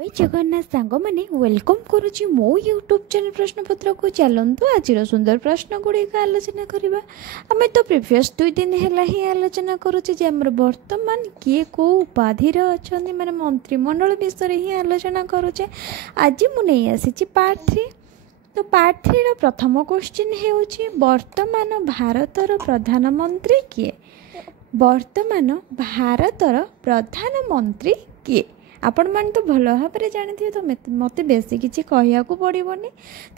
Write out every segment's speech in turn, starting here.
जय जगन्नाथ सांग मैंने वेलकम करुच्ची मो यूट्यूब चैनल प्रश्नपत्र को चलतु आज सुंदर प्रश्न गुड़िक आलोचना करवा। आम तो प्रिवियस 2 दिन है ही आलोचना करुचे आम बर्तमान किए कौ उपाधि अच्छा मैंने मंत्रिमंडल विषय ही आलोचना करुचे। आज मुझे आसी पार्ट 3। तो पार्ट 3 प्रथम क्वेश्चन है वर्तमान भारतर प्रधानमंत्री किए। वर्तमान भारतर प्रधानमंत्री किए आपण मान तो भल भाव में जानी तो मत बेसी किसी कहया पड़ोनी।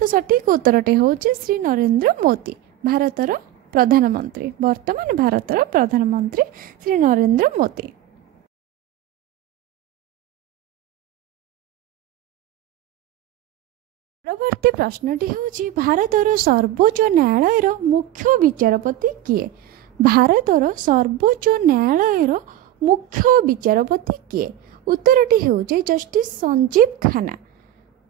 तो सठिक उत्तरटे हूँ श्री नरेंद्र मोदी भारतर प्रधानमंत्री। वर्तमान भारतर प्रधानमंत्री श्री नरेंद्र मोदी। परवर्ती प्रश्नटी हूँ भारतर सर्वोच्च न्यायालय मुख्य विचारपति किए। भारतर सर्वोच्च न्यायालय मुख्य विचारपति किए। उत्तरटी हूँ जस्टिस संजीव खान्ना।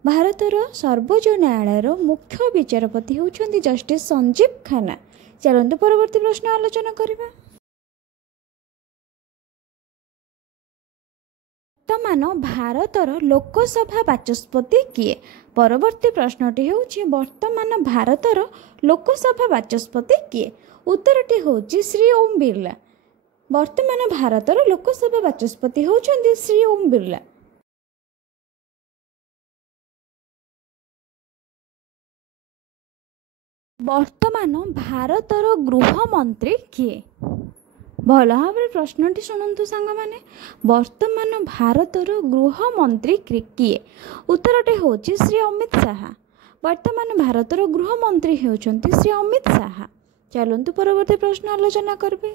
भारतर सर्वोच्च न्यायालय मुख्य विचारपति होउछन्ति जस्टिस संजीव खान्ना। चलନ୍ତୁ परवर्ती प्रश्न आलोचना करबा। वर्तमान भारतर लोकसभा बाचस्पति किए। परवर्ती प्रश्नटी हूँ वर्तमान भारतर लोकसभा बाचस्पति किए। उत्तरटी हूँ श्री ओम बिरला। वर्तमान भारतर लोकसभा बाचस्पति होउछन्ति श्री ओम बिरला। वर्तमान भारतर गृहमंत्री किए। भल भाव प्रश्नटी शुणु सांग माने। वर्तमान भारतर गृहमंत्री किए। उत्तरटे हूँ श्री अमित शाह। वर्तमान भारतर गृहमंत्री होउछन्ति श्री अमित शाह। चलतु परवर्ती प्रश्न आलोचना करेंगे।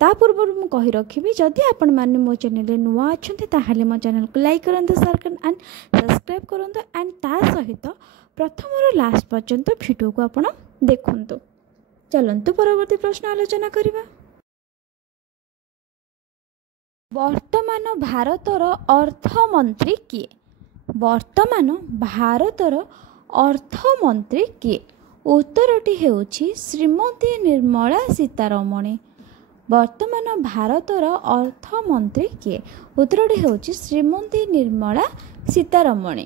ता पूर्व मु कही रखी जदि आपण मैंने मो चैनल नुआ अच्छा ताहले मो चैनल को लाइक करते शेयर एंड सब्सक्राइब करते एंड ता सहित प्रथम लास्ट पर्यंत वीडियो को आपण देखंतु। चलतु परवर्ती प्रश्न आलोचना करबा। वर्तमान भारतर अर्थमंत्री किए। वर्तमान भारतर अर्थमंत्री किए। उत्तरटी हेउछि श्रीमती निर्मला सीतारमण। वर्तमान भारतर अर्थमंत्री किए। उत्तरटी हेउछि श्रीमती निर्मला सीतारमण।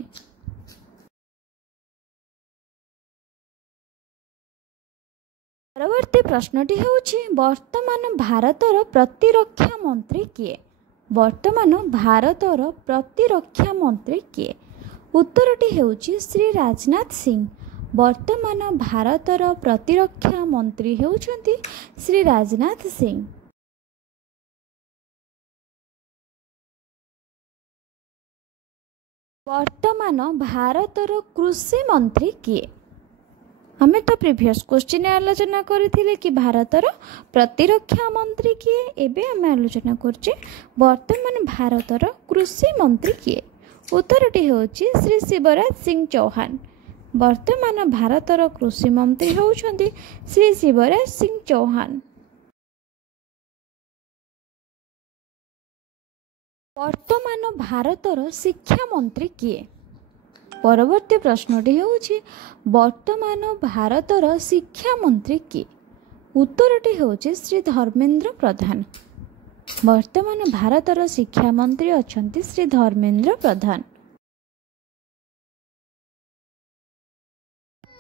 परवर्ती प्रश्नटी हेउछि वर्तमान भारतर प्रतिरक्षा मंत्री किए। वर्तमान भारतर प्रतिरक्षा मंत्री किए। उत्तरटी हेउछि श्री राजनाथ सिंह। वर्तमान भारतर प्रतिरक्षा मंत्री होउछन्ति श्री राजनाथ सिंह। वर्तमान भारतर कृषि मंत्री किए। हमें तो प्रीवियस क्वेश्चन आलोचना करथिले कि भारतर प्रतिरक्षा मंत्री किए। एबे हमें आलोचना करछे वर्तमान भारतर कृषि मंत्री किए। उत्तरटी होउछि श्री शिवराज सिंह चौहान। वर्तमान भारतर कृषि मंत्री होउछन्ति श्री शिवराज सिंह चौहान। वर्तमान भारतर शिक्षा मंत्री किए। परवर्ती प्रश्नटी होउछि वर्तमान भारतर शिक्षा मंत्री किए। उत्तरटी होउछि श्री धर्मेंद्र प्रधान। वर्तमान भारतर शिक्षा मंत्री अछन्ति श्री धर्मेंद्र प्रधान।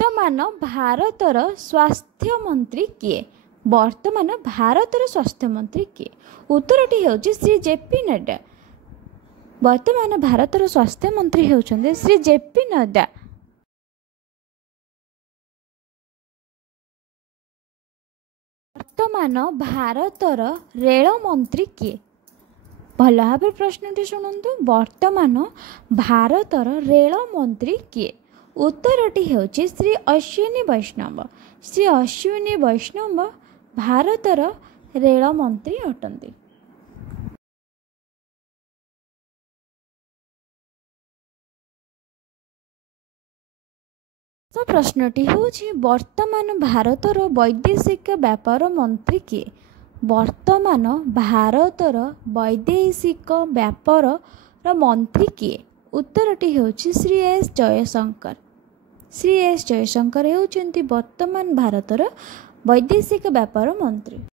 वर्तमान भारतर स्वास्थ्य मंत्री किए। वर्तमान भारतर स्वास्थ्य मंत्री किए। उत्तरटी होउछि श्री जेपी नड्डा। वर्तमान भारतर स्वास्थ्य मंत्री होउछन्ते श्री जेपी नड्डा। वर्तमान भारतर रेल मंत्री किए। भल भाव प्रश्नटी शुणु। वर्तमान भारतर रेल मंत्री किए। उत्तरटी होउछि श्री अश्विनी वैष्णव। श्री अश्विनी वैष्णव भारतर रेल मंत्री अटंती। तो प्रश्नटी होउछि वर्तमान भारतर वैदेशिक व्यापार मंत्री किए। वर्तमान भारतर वैदेशिक व्यापार मंत्री किए। उत्तरटी होउछि श्री एस जयशंकर। श्री एस जयशंकर होउछन्ति वर्तमान भारतर वैदेशिक व्यापार मंत्री।